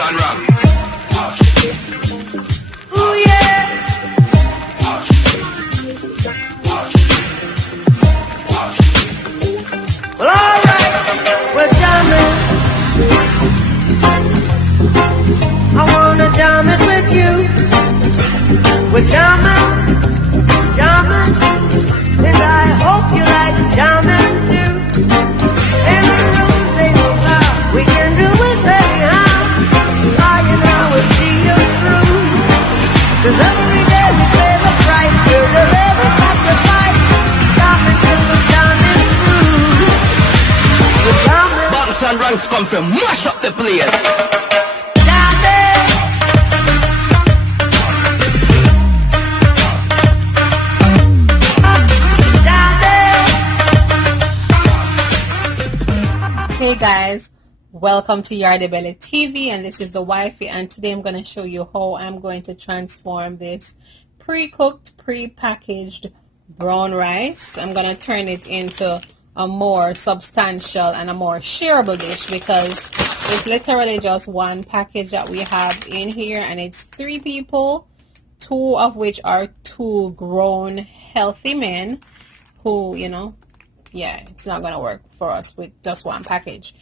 and rock. Ooh yeah. Well, alright, we're jamming. I wanna jam it with you. We're jamming, jamming, and I hope you like jamming too. In the rooms ain't no lie, we can do it anyhow. You know we'll see you through. 'Cause every day we pay the price, we'll never sacrifice. Jamming till the jam is through. We're jamming. Bounce and ranks come from mash up the place. Hey guys, welcome to Yardie Belly TV, and this is the wifey, and today I'm going to show you how I'm going to transform this pre-cooked, pre-packaged brown rice. I'm going to turn it into a more substantial and a more shareable dish, because it's literally just one package that we have in here, and it's 3 people, 2 of which are 2 grown healthy men who, you know, yeah, it's not gonna work for us with just one package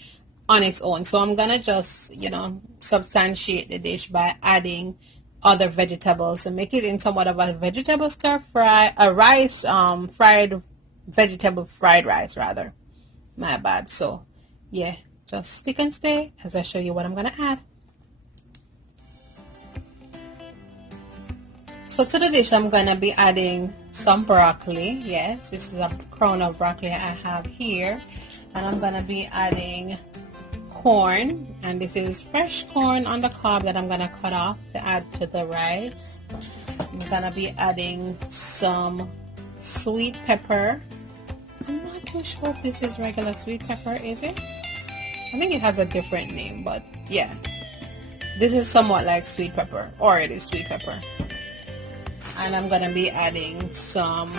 on its own. So I'm gonna just, you know, substantiate the dish by adding other vegetables and make it in somewhat of a vegetable stir fry, a rice, vegetable fried rice rather. My bad. So yeah, just stick and stay as I show you what I'm gonna add. So to the dish, I'm gonna be adding some broccoli. Yes, this is a crown of broccoli I have here, and I'm gonna be adding corn, and this is fresh corn on the cob that I'm gonna cut off to add to the rice. I'm gonna be adding some sweet pepper. I'm not too sure if this is regular sweet pepper, is it? I think it has a different name, but yeah, this is somewhat like sweet pepper, or it is sweet pepper. And I'm gonna be adding some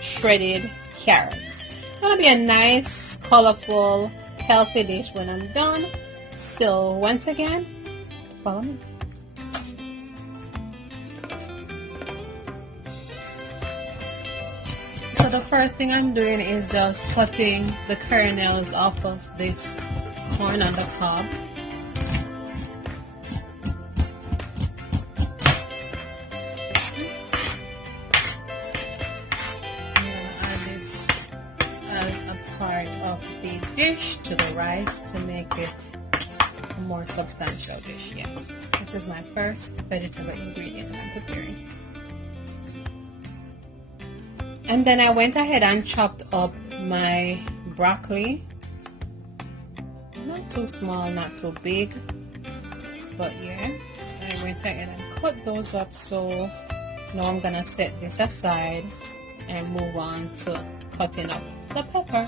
shredded carrots. It's gonna be a nice, colorful, healthy dish when I'm done. So once again, follow me. So the first thing I'm doing is just cutting the kernels off of this corn on the cob. Part of the dish to the rice to make it a more substantial dish. Yes, this is my first vegetable ingredient that I'm preparing. And then I went ahead and chopped up my broccoli. Not too small, not too big, but yeah, I went ahead and cut those up. So now I'm gonna set this aside and move on to cutting up the pepper.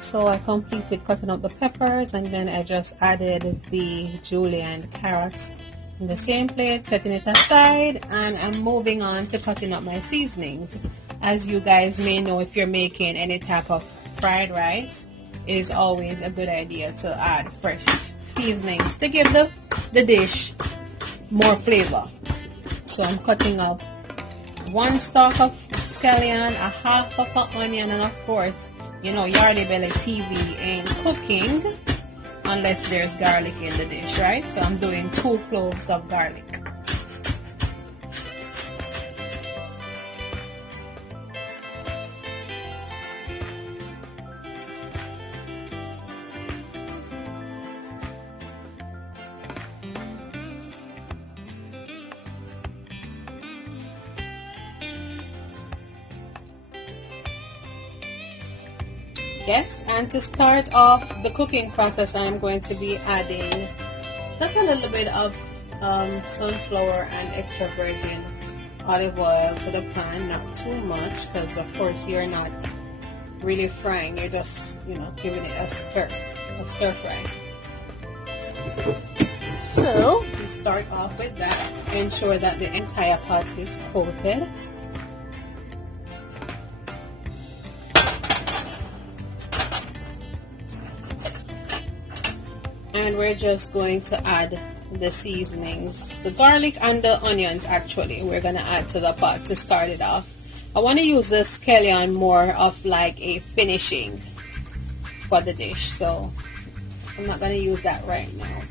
So I completed cutting up the peppers, and then I just added the julienne carrots in the same plate, setting it aside, and I'm moving on to cutting up my seasonings. As you guys may know, if you're making any type of fried rice, it is always a good idea to add fresh seasonings to give the dish more flavor. So I'm cutting up 1 stalk of scallion, a half of an onion, and of course, you know, Yardie Belly TV ain't cooking unless there's garlic in the dish, right? So I'm doing 2 cloves of garlic. Yes, and to start off the cooking process, I'm going to be adding just a little bit of sunflower and extra virgin olive oil to the pan, not too much, because of course you're not really frying, you're just, you know, giving it a stir fry. So you start off with that. Ensure that the entire pot is coated. And we're just going to add the seasonings, the garlic and the onions. Actually, we're gonna add to the pot to start it off. I want to use the scallion more of like a finishing for the dish, so I'm not gonna use that right now.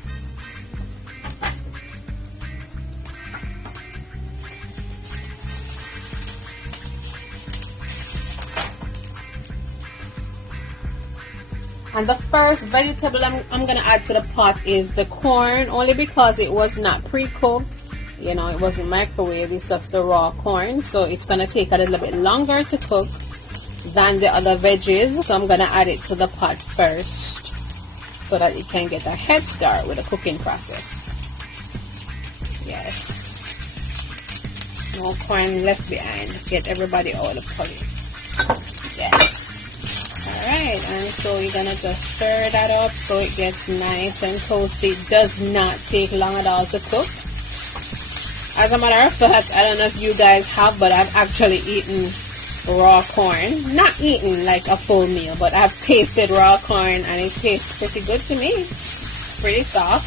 And the first vegetable I'm going to add to the pot is the corn, only because it was not pre-cooked. You know, it wasn't microwave, it's just the raw corn. So it's going to take a little bit longer to cook than the other veggies. So I'm going to add it to the pot first so that it can get a head start with the cooking process. Yes. No corn left behind. Get everybody out of it. Yes. Alright, and so you're gonna just stir that up so it gets nice and toasty. It does not take long at all to cook. As a matter of fact, I don't know if you guys have, but I've actually eaten raw corn. Not eaten like a full meal, but I've tasted raw corn and it tastes pretty good to me. Pretty soft.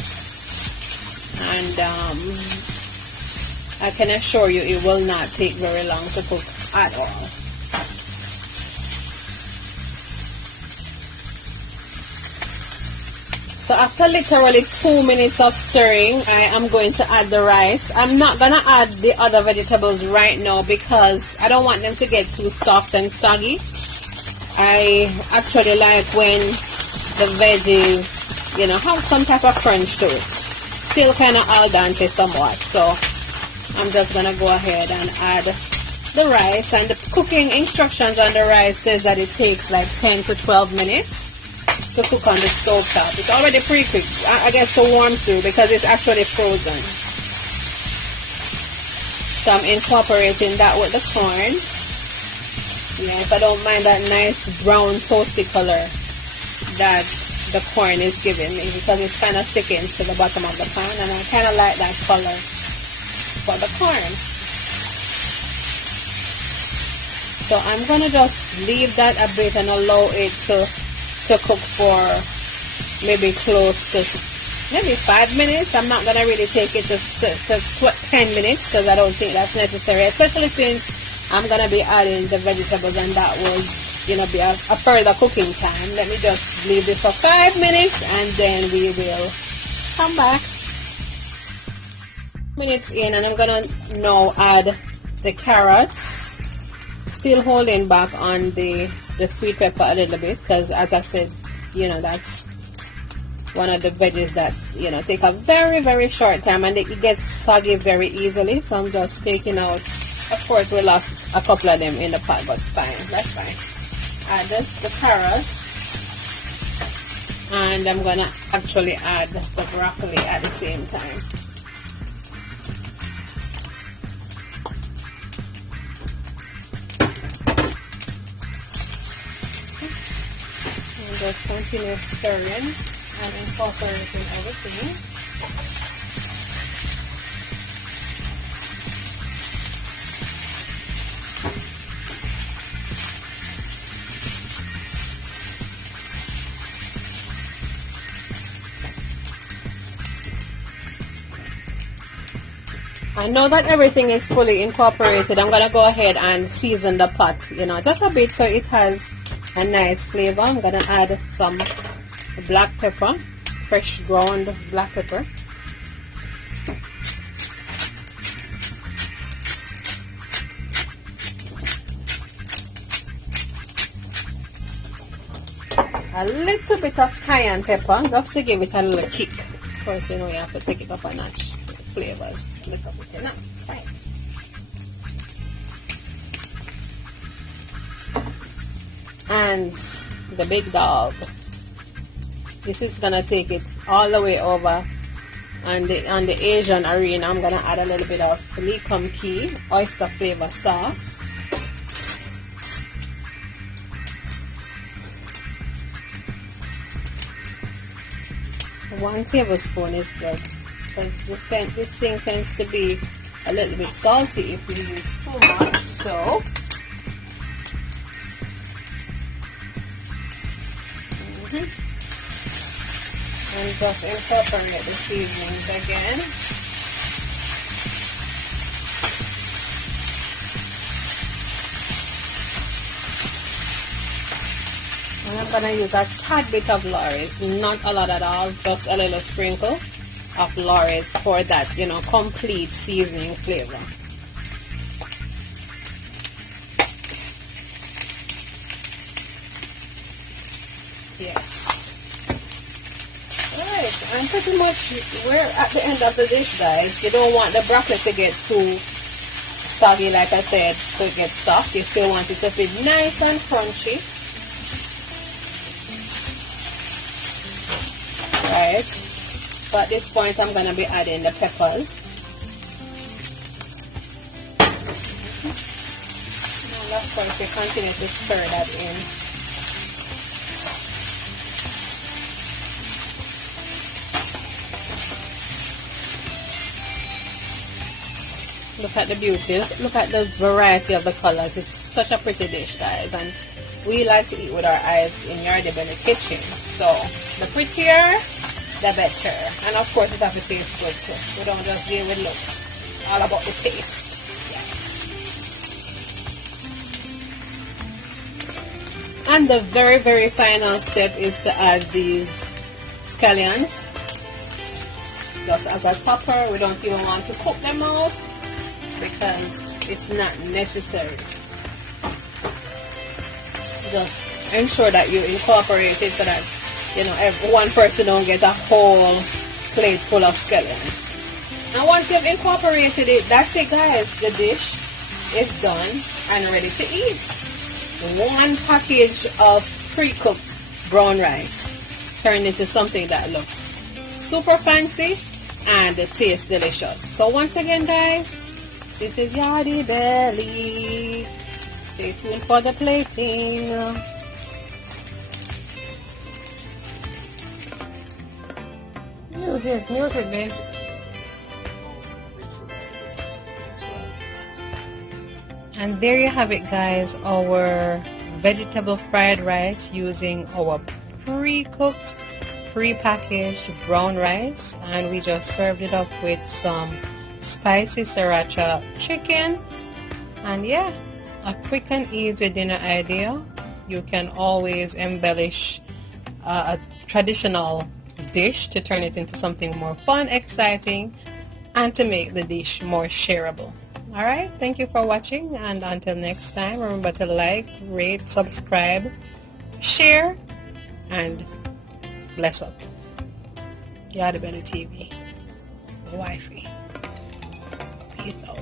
And I can assure you it will not take very long to cook at all. So after literally 2 minutes of stirring, I am going to add the rice. I'm not going to add the other vegetables right now because I don't want them to get too soft and soggy. I actually like when the veggies, you know, have some type of crunch to it. Still kind of al dente somewhat. So I'm just going to go ahead and add the rice. And the cooking instructions on the rice says that it takes like 10 to 12 minutes to cook on the stove top. It's already pre-cooked, I guess, to warm through because it's actually frozen. So I'm incorporating that with the corn. Yes, I don't mind that nice brown toasty color that the corn is giving me because it's kind of sticking to the bottom of the pan, and I kind of like that color for the corn. So I'm going to just leave that a bit and allow it to cook for maybe close to maybe 5 minutes. I'm not going to really take it to 10 minutes because I don't think that's necessary, especially since I'm going to be adding the vegetables and that will, you know, be a further cooking time. Let me just leave this for 5 minutes and then we will come back. Minutes in, and I'm going to now add the carrots, still holding back on the sweet pepper a little bit because, as I said, you know, that's one of the veggies that, you know, take a very, very short time and it gets soggy very easily. So I'm just taking out, of course we lost a couple of them in the pot, but it's fine, that's fine. Add the carrots, and I'm gonna actually add the broccoli at the same time. Just continue stirring and incorporating everything. I know that everything is fully incorporated. I'm going to go ahead and season the pot, you know, just a bit so it has a nice flavor. I'm going to add some black pepper, fresh ground black pepper. A little bit of cayenne pepper just to give it a little kick. Of course, you know, you have to take it up a notch. Flavors a little bit enough. It's fine. And the big dog. This is gonna take it all the way over on the Asian arena, I'm gonna add a little bit of licum key oyster flavor sauce. One tablespoon is good, because this thing tends to be a little bit salty if we use too much. So and just incorporate the seasonings again. And I'm gonna use a tad bit of Lawry's, not a lot at all, just a little sprinkle of Lawry's for that, you know, complete seasoning flavor. Yes. Alright, and pretty much we're at the end of the dish, guys. You don't want the broccoli to get too soggy, like I said, so it gets soft. You still want it to be nice and crunchy. Right. So at this point, I'm going to be adding the peppers. And of course, you continue to stir that in. Look at the beauty. Look at the variety of the colors. It's such a pretty dish, guys. And we like to eat with our eyes in Yardie Belly Kitchen. So the prettier, the better. And of course, it has to taste good too. We don't just deal with looks. It's all about the taste. Yes. And the very, very final step is to add these scallions. Just as a topper. We don't even want to cook them out, because it's not necessary. Just ensure that you incorporate it so that, you know, one person don't get a whole plate full of scallions. And once you've incorporated it, that's it, guys. The dish is done and ready to eat. One package of pre-cooked brown rice turned into something that looks super fancy and tastes delicious. So once again, guys, this is Yardie Belly. Stay tuned for the plating. Music, babe. And there you have it, guys, our vegetable fried rice using our pre-cooked, pre-packaged brown rice. And we just served it up with some spicy sriracha chicken. And yeah, a quick and easy dinner idea. You can always embellish a traditional dish to turn it into something more fun, exciting, and to make the dish more shareable. Alright, thank you for watching, and until next time, remember to like, rate, subscribe, share, and bless up. Yardie Belly TV, wifey. Peace out.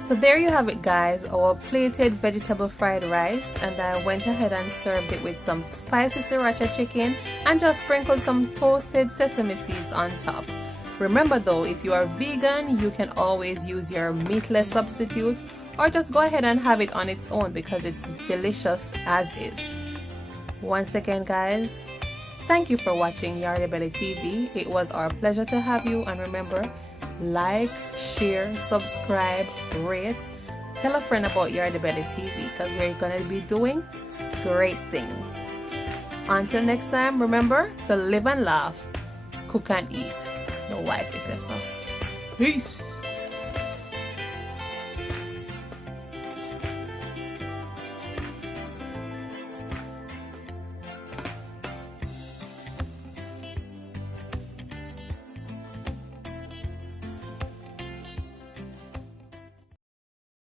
So there you have it, guys, our plated vegetable fried rice, and I went ahead and served it with some spicy sriracha chicken and just sprinkled some toasted sesame seeds on top. Remember though, if you are vegan, you can always use your meatless substitute, or just go ahead and have it on its own because it's delicious as is. Once again, guys, thank you for watching Yardie Belly TV. It was our pleasure to have you, and remember, like, share, subscribe, rate, tell a friend about Yardie Belly TV, because we're going to be doing great things. Until next time, remember to live and laugh, cook and eat. Your wife says so. Peace.